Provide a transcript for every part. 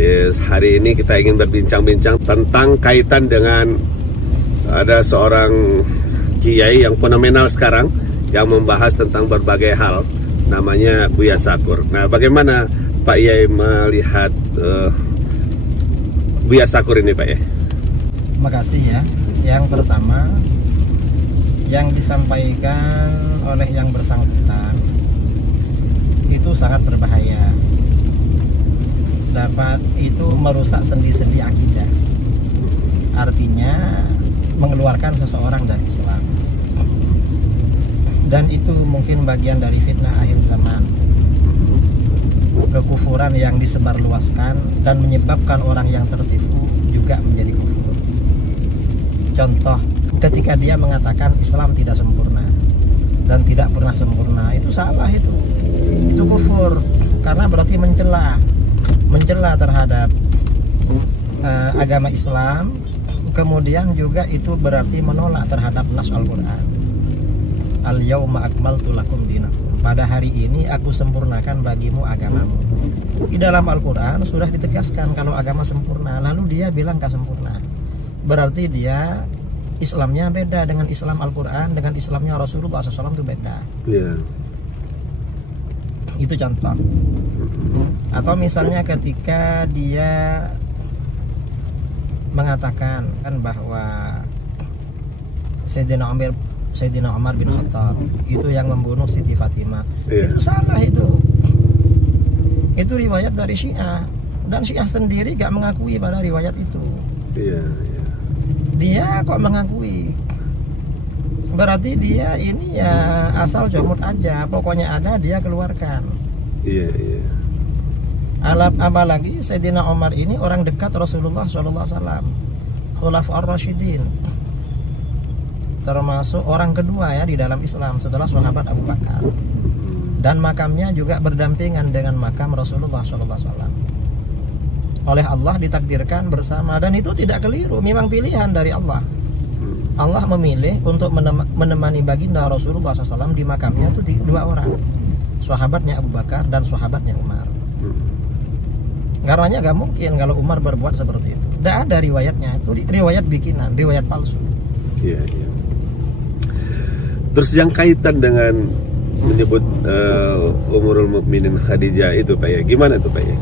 Yes, hari ini kita ingin berbincang-bincang tentang kaitan dengan ada seorang kiai yang fenomenal sekarang yang membahas tentang berbagai hal, namanya Buya Sakur. Nah, bagaimana Pak Yai melihat Buya Sakur ini, Pak Yai? Terima kasih ya. Yang pertama, yang disampaikan oleh yang bersangkutan itu sangat berbahaya. Dapat itu merusak sendi-sendi akidah. Artinya mengeluarkan seseorang dari Islam. Dan itu mungkin bagian dari fitnah akhir zaman. Kekufuran yang disebarluaskan dan menyebabkan orang yang tertipu juga menjadi kufur. Contoh, ketika dia mengatakan Islam tidak sempurna dan tidak pernah sempurna, itu salah itu. Itu kufur, karena berarti mencela terhadap agama Islam. Kemudian juga itu berarti menolak terhadap nas Al-Quran. Al-yawma akmaltu lakum dinakum, pada hari ini aku sempurnakan bagimu agamamu. Di dalam Al-Quran sudah ditegaskan kalau agama sempurna, lalu dia bilang gak sempurna, berarti dia Islamnya beda dengan Islam Al-Quran, dengan Islamnya Rasulullah SAW itu beda. Yeah. Itu contoh. Atau misalnya ketika dia mengatakan kan bahwa Sayyidina Umar bin Khattab itu yang membunuh Siti Fatimah. Yeah. Itu salah itu. Itu riwayat dari Syiah, dan Syiah sendiri gak mengakui pada riwayat itu. Iya, yeah. Dia kok mengakui. Berarti dia ini ya asal comot aja, pokoknya ada dia keluarkan. Iya, iya. Apalagi Sayyidina Umar ini orang dekat Rasulullah SAW, Khulafaur Rasyidin, termasuk orang kedua ya di dalam Islam setelah sahabat Abu Bakar. Dan makamnya juga berdampingan dengan makam Rasulullah SAW. Oleh Allah ditakdirkan bersama, dan itu tidak keliru, memang pilihan dari Allah. Allah memilih untuk menemani baginda Rasulullah SAW di makamnya itu dua orang, sahabatnya Abu Bakar dan sahabatnya Umar. Karenanya gak mungkin kalau Umar berbuat seperti itu. Tidak ada riwayatnya, itu riwayat bikinan, riwayat palsu. Iya, iya. Terus yang kaitan dengan menyebut Ummul Mukminin Khadijah itu, Pak ya, gimana itu, Pak ya?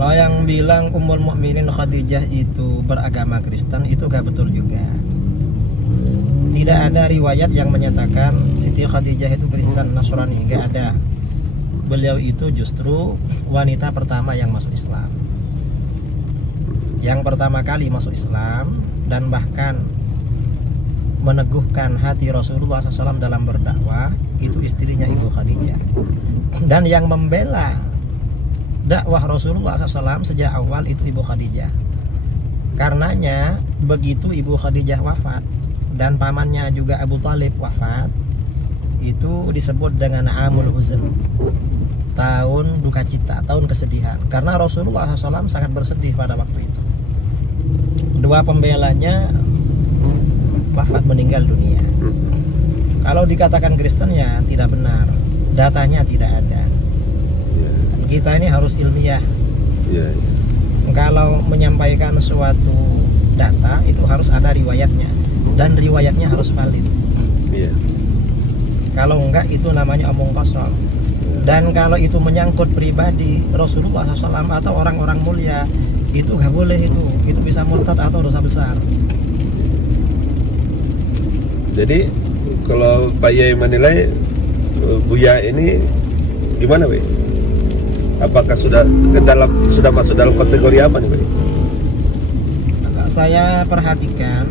Kalau yang bilang Ummul Mukminin Khadijah itu beragama Kristen, itu gak betul juga. Tidak ada riwayat yang menyatakan Siti Khadijah itu Kristen, Nasrani, gak ada. Beliau itu justru wanita pertama yang masuk Islam, yang pertama kali masuk Islam, dan bahkan meneguhkan hati Rasulullah SAW dalam berdakwah, itu istrinya Ibu Khadijah. Dan yang membela dakwah Rasulullah SAW sejak awal itu Ibu Khadijah. Karenanya begitu Ibu Khadijah wafat dan pamannya juga Abu Talib wafat, itu disebut dengan Amul Huzn, tahun duka cita, tahun kesedihan, karena Rasulullah SAW sangat bersedih pada waktu itu. Dua pembelanya wafat, meninggal dunia. Kalau dikatakan Kristen ya tidak benar, datanya tidak ada. Kita ini harus ilmiah. Yeah. Kalau menyampaikan suatu data itu harus ada riwayatnya, dan riwayatnya harus valid. Yeah. Kalau enggak itu namanya omong kosong. Dan kalau itu menyangkut pribadi Rasulullah SAW atau orang-orang mulia, itu gak boleh, itu bisa murtad atau dosa besar. Jadi kalau Pak Yai menilai Buya ini gimana, Pak? Apakah sudah masuk dalam kategori apa nih, Pak? Saya perhatikan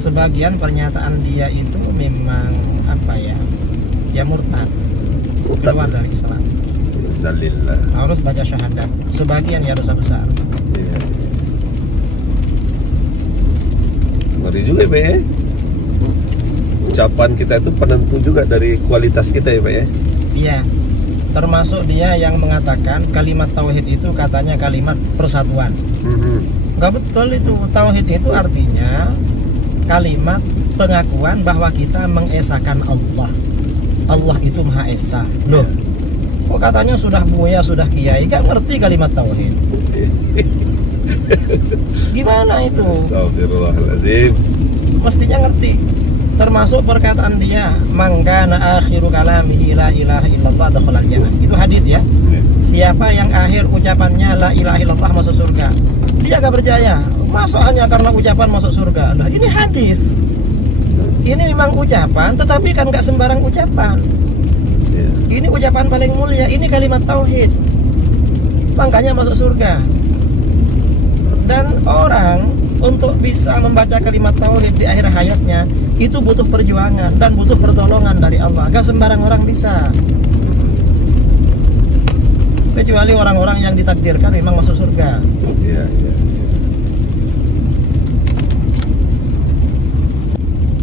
sebagian pernyataan dia itu memang apa ya murtad, keluar dari Islam. Dalillah. Harus baca syahadat. Sebagian ya dosa besar. Iya. Ngeri juga, Pak ya. Ucapan kita itu penentu juga dari kualitas kita ya, Pak ya. Iya. Termasuk dia yang mengatakan kalimat tauhid itu katanya kalimat persatuan. Enggak betul itu. Tauhid itu artinya kalimat pengakuan bahwa kita mengesahkan Allah. Allah itu Maha Esa. Loh, kok katanya sudah buya, sudah kiai, gak ngerti kalimat tauhid. Gimana itu? Astagfirullahaladzim. Mestinya ngerti. Termasuk perkataan dia, "Mangkana akhiru kalamihi la ilaha illallah dakhalal jannah." Itu hadis ya. Siapa yang akhir ucapannya la ilaha illallah masuk surga. Dia gak percaya. Masa hanya karena ucapan masuk surga? Nah, ini hadis. Ini memang ucapan, tetapi kan gak sembarang ucapan. Ini ucapan paling mulia. Ini kalimat tauhid. Makanya masuk surga. Dan orang untuk bisa membaca kalimat tauhid di akhir hayatnya itu butuh perjuangan dan butuh pertolongan dari Allah. Gak sembarang orang bisa. Kecuali orang-orang yang ditakdirkan memang masuk surga. Iya.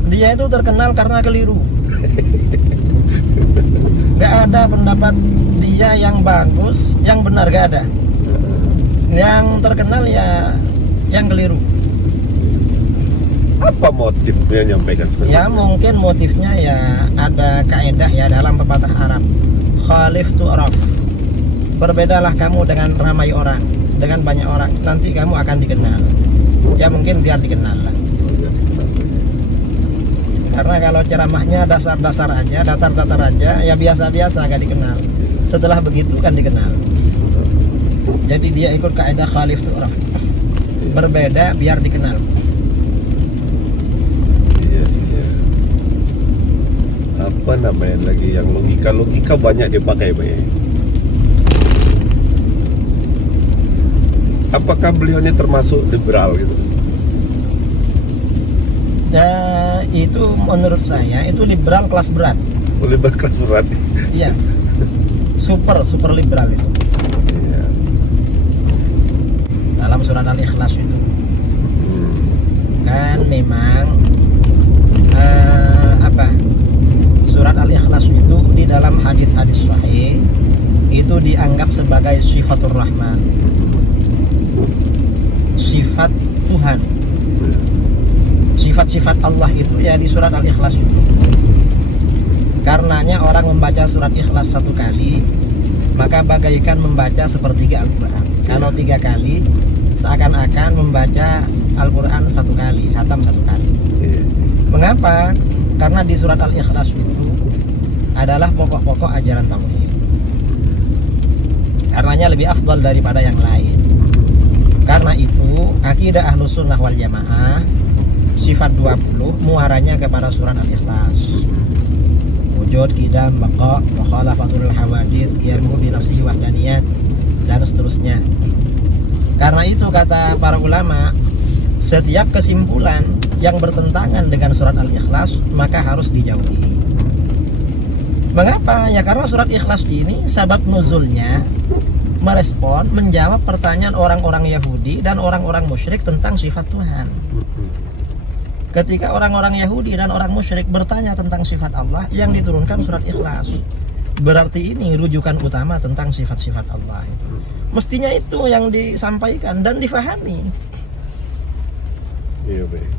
Dia itu terkenal karena keliru. Gak ada pendapat dia yang bagus, yang benar gak ada. Yang terkenal ya yang keliru. Apa motifnya nyampaikan seperti Ya mungkin motifnya ya ada kaedah ya dalam pepatah Arab, khalif tu'raf. Berbedalah kamu dengan ramai orang, dengan banyak orang, nanti kamu akan dikenal. Ya mungkin biar dikenal lah. Karena kalau ceramahnya dasar-dasar aja, datar-datar aja, ya biasa-biasa gak dikenal. Setelah begitu kan dikenal. Jadi dia ikut kaidah khalif tu'raf. Berbeda biar dikenal. Iya. Apa namanya lagi yang logika banyak dipakai, Pak? Apakah beliau ini termasuk liberal gitu? Ya itu menurut saya itu liberal kelas berat. Liberal kelas berat. Iya. Super liberal itu. Iya. Dalam surat Al-Ikhlas itu. Kan memang surat Al-Ikhlas itu di dalam hadis-hadis sahih itu dianggap sebagai sifatur rahman. Sifat Tuhan. Sifat-sifat Allah itu ya di surat Al-Ikhlas itu. Karenanya orang membaca surat Ikhlas satu kali maka bagaikan membaca sepertiga Al-Quran. Kalau 3 kali seakan-akan membaca Al-Quran 1 kali, hatam 1 kali. Mengapa? Karena di surat Al-Ikhlas itu adalah pokok-pokok ajaran tauhid. Karenanya lebih afdal daripada yang lain. Karena itu akidah Ahlus Sunnah wal Jamaah sifat 20 muaranya kepada surat Al-Ikhlas. Wujud, qidam, baqa, mukhalafatul hawadits, qiyamu bi nafsihi wahdaniyat dan seterusnya. Karena itu kata para ulama, setiap kesimpulan yang bertentangan dengan surat Al-Ikhlas maka harus dijauhi. Mengapa? Ya karena surat Ikhlas ini sabab nuzulnya merespon, menjawab pertanyaan orang-orang Yahudi dan orang-orang musyrik tentang sifat Tuhan. Ketika orang-orang Yahudi dan orang musyrik bertanya tentang sifat Allah, yang diturunkan surat Ikhlas. Berarti ini rujukan utama tentang sifat-sifat Allah. Mestinya itu yang disampaikan dan difahami. Iya, baik.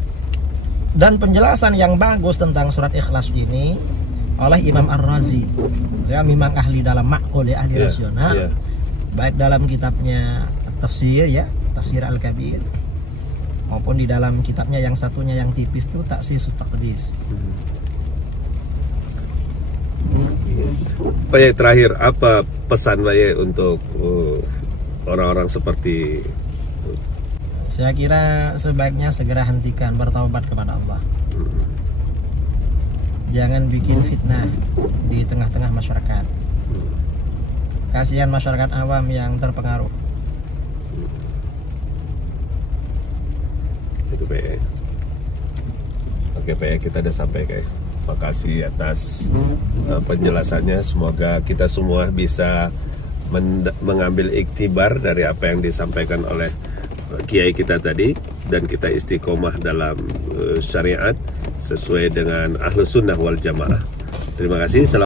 Dan penjelasan yang bagus tentang surat Ikhlas ini oleh Imam Ar-Razi. Ya, memang ahli dalam ma'qul ya, ahli rasional. Baik dalam kitabnya tafsir ya, Tafsir Al-Kabir, maupun di dalam kitabnya yang satunya yang tipis itu Taksisut Taqdis. Pak Yai, terakhir apa pesan Pak Yai untuk orang-orang seperti Saya kira sebaiknya segera hentikan bertaubat kepada Allah. Jangan bikin fitnah di tengah-tengah masyarakat. Kasihan masyarakat awam yang terpengaruh. Itu Pak Yai. Oke Pak Yai, kita udah sampai Pak Yai. Makasih atas penjelasannya. Semoga kita semua bisa mengambil iktibar dari apa yang disampaikan oleh kiai kita tadi, dan kita istiqomah dalam syariat sesuai dengan Ahlus Sunnah wal Jamaah. Terima kasih.